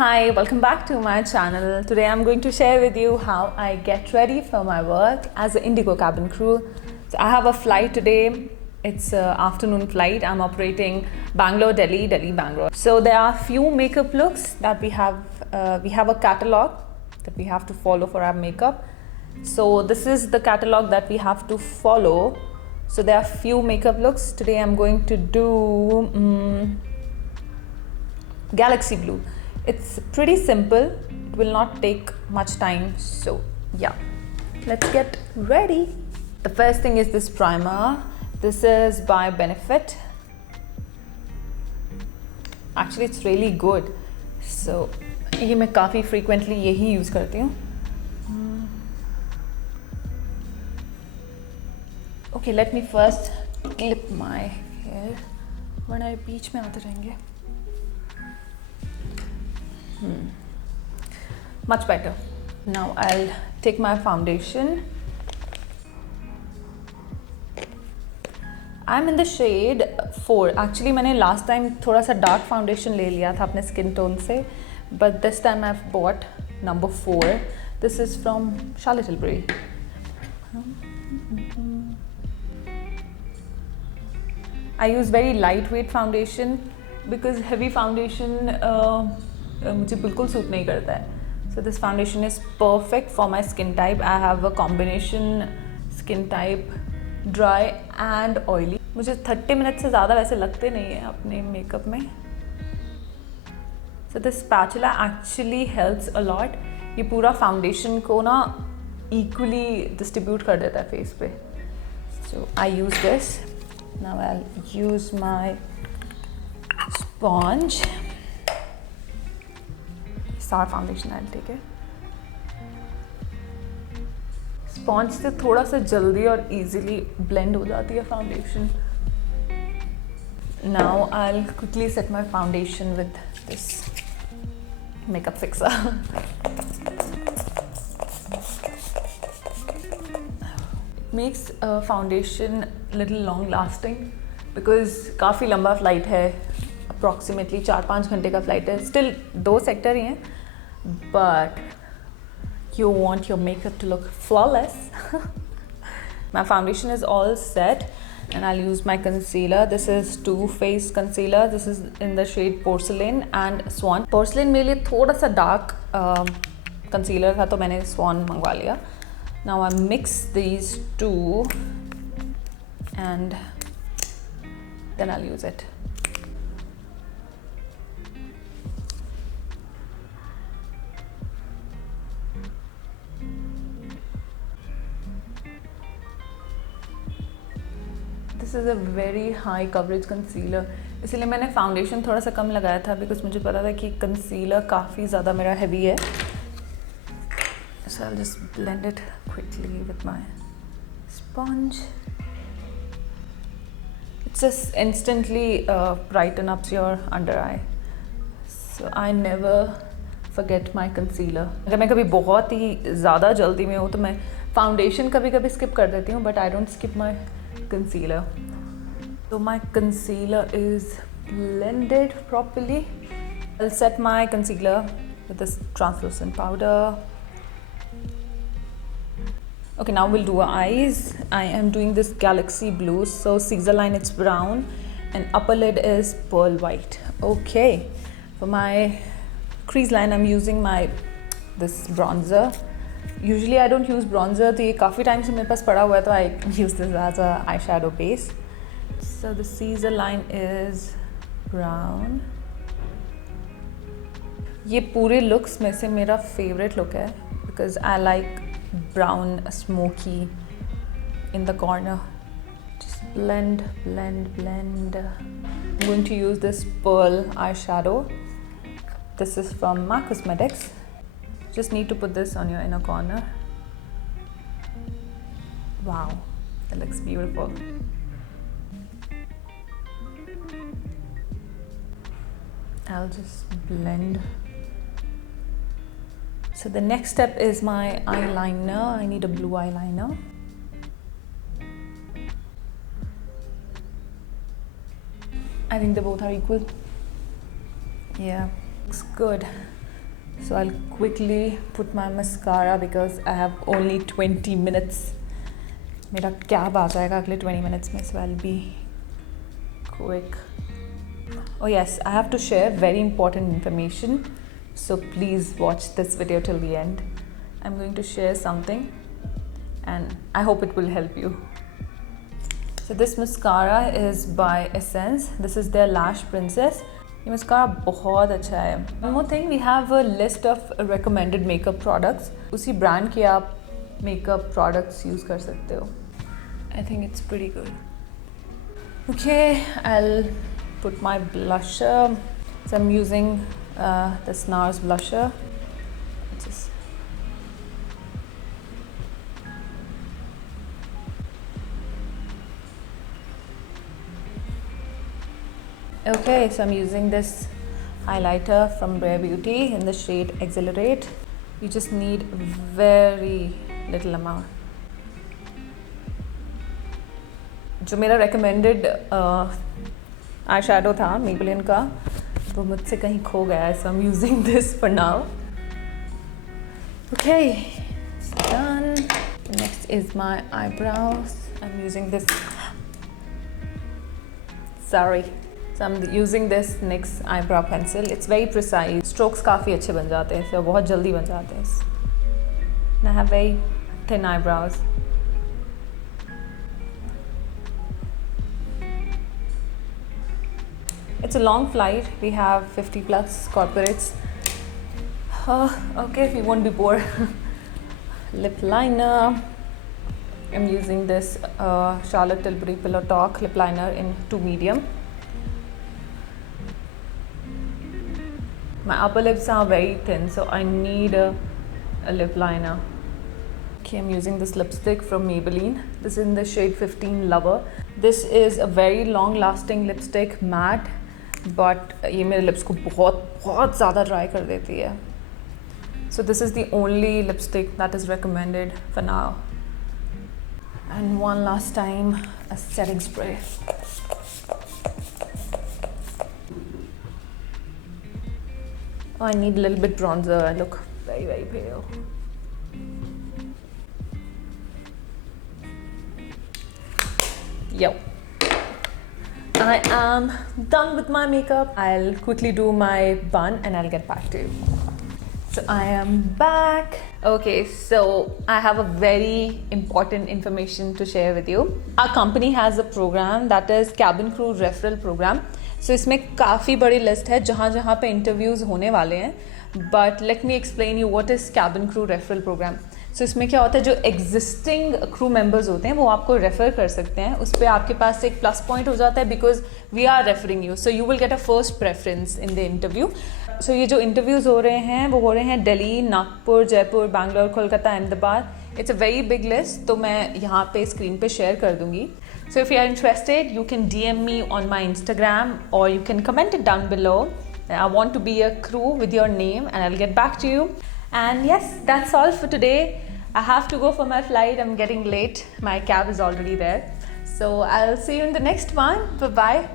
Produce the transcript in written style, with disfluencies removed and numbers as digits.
Hi, welcome back to my channel. Today I'm going to share with you how I get ready for my work as an Indigo Cabin Crew. So I have a flight today. It's an afternoon flight. I'm operating Bangalore, Delhi, Delhi, Bangalore. So there are few makeup looks that we have. We have a catalog that we have to follow for our makeup. So this is the catalog that we have to follow. So there are few makeup looks. Today I'm going to do Galaxy Blue. It's pretty simple. It will not take much time. So yeah, let's get ready. The first thing is this primer. This is by Benefit. Actually, it's really good. So ये मैं काफ़ी frequently यही use करती हूँ. Okay, let me first clip my hair. वरना बीच में आते रहेंगे. Much better. Now I'll take my foundation. I'm in the shade 4. Actually मैंने last time थोड़ा सा dark foundation ले लिया था अपने skin tone से, but this time I've bought number 4. This is from Charlotte Tilbury. I use very lightweight foundation because heavy foundation मुझे बिल्कुल सूट नहीं करता है. So this foundation is perfect for my skin type. I have a combination skin type, dry and oily. मुझे 30 minutes से ज़्यादा वैसे लगते नहीं हैं अपने मेकअप में. So this spatula actually helps a lot. ये पूरा foundation को ना equally distribute कर देता है face पे. So I use this. Now I'll use my sponge. सारा foundation I'll take it. Sponge से थोड़ा सा जल्दी और इजीली ब्लेंड हो जाती है foundation. Now I'll quickly set my foundation with this makeup fixer. It makes foundation little long lasting because काफ़ी लंबा फ्लाइट है. Approximately 4-5 घंटे का फ्लाइट है. Still 2 सेक्टर ही हैं. But you want your makeup to look flawless. My foundation is all set and I'll use my concealer. This is Too Faced concealer. This is in the shade Porcelain and Swan. Porcelain मेरे लिए थोड़ा सा dark concealer था तो मैंने Swan मंगवा लिया. Now I mix these two and then I'll use it. This is a very high coverage concealer. इसलिए मैंने foundation थोड़ा सा कम लगाया था because मुझे पता था कि concealer काफ़ी ज़्यादा मेरा heavy है. So I'll just blend it quickly with my sponge. It just instantly brighten up your under eye. So I never forget my concealer. अगर मैं कभी बहुत ही ज़्यादा जल्दी में हूँ तो मैं foundation कभी-कभी skip कर देती हूँ, but I don't skip my concealer. So my concealer is blended properly. I'll set my concealer with this translucent powder. Okay, now we'll do our eyes. I am doing this Galaxy Blue. So Caesar line it's brown and upper lid is pearl white. Okay, for my crease line I'm using this bronzer. Usually I don't use bronzer. तो ये काफ़ी time से मेरे पास पड़ा हुआ है तो I use this as a eyeshadow base. So the Caesar line is brown. ये पूरे looks में से मेरा favorite look है because I like brown smoky in the corner. Just blend, blend, blend. I'm going to use this pearl eyeshadow. This is from MAC Cosmetics. Just need to put this on your inner corner. Wow, that looks beautiful. I'll just blend. So the next step is my eyeliner. I need a blue eyeliner. I think they both are equal. Yeah, looks good. So I'll quickly put my mascara because I have only 20 minutes. मेरा cab आ जाएगा अगले 20 minutes में, so I'll be quick. Oh yes, I have to share very important information, so please watch this video till the end. I'm going to share something and I hope it will help you. So this mascara is by Essence. This is their Lash Princess. ये mascara बहुत अच्छा है. One more thing, we have a list of recommended makeup products. उसी brand के आप makeup products use कर सकते हो. I think it's pretty good. Okay, I'll put my blusher. So I'm using the NARS blusher. Just okay, so I'm using this highlighter from Rare Beauty in the shade Exhilarate. You just need very little amount. जो मेरा recommended eye shadow था Maybelline का, वो मुझसे कहीं खो गया है, so I'm using this for now. Okay, it's done. Next is my eyebrows. I'm using this. Sorry. So I'm using this NYX eyebrow pencil. It's very precise. Strokes काफ़ी अच्छे बन जाते हैं, so बहुत जल्दी बन जाते हैं. And I have very thin eyebrows. It's a long flight. We have 50 plus corporates. Okay, we won't be bored. Lip liner. I'm using this Charlotte Tilbury Pillow Talk lip liner in 2 medium. My upper lips are very thin, so I need a lip liner. Okay, I'm using this lipstick from Maybelline. This is in the shade 15 Lover. This is a very long lasting lipstick, matte, but ये मेरे lips को बहुत ज़्यादा dry कर देती है. So this is the only lipstick that is recommended for now. And one last time, a setting spray. Oh, I need a little bit bronzer. I look very, very pale. Yo. I am done with my makeup. I'll quickly do my bun and I'll get back to you. So I am back. Okay, so I have a very important information to share with you. Our company has a program that is Cabin Crew referral program. So इसमें काफ़ी बड़ी list है जहाँ पे interviews होने वाले हैं. But let me explain you what is Cabin Crew referral program. So इसमें क्या होता है, जो existing crew members होते हैं वो आपको रेफ़र कर सकते हैं. उस पर आपके पास एक प्लस पॉइंट हो जाता है because we are referring you. So you will get a first preference in the interview. So ये जो इंटरव्यूज़ हो रहे हैं वो हो रहे हैं Delhi, Nagpur, Jaipur, Bangalore, Kolkata, Ahmedabad. It's a very big list, तो मैं यहाँ पे स्क्रीन पे शेयर कर दूँगी. So if you are interested, you can DM me on my Instagram or you can comment it down below. I want to be a crew with your name and I'll get back to you. And yes, that's all for today. I have to go for my flight. I'm getting late. My cab is already there. So I'll see you in the next one. Bye-bye.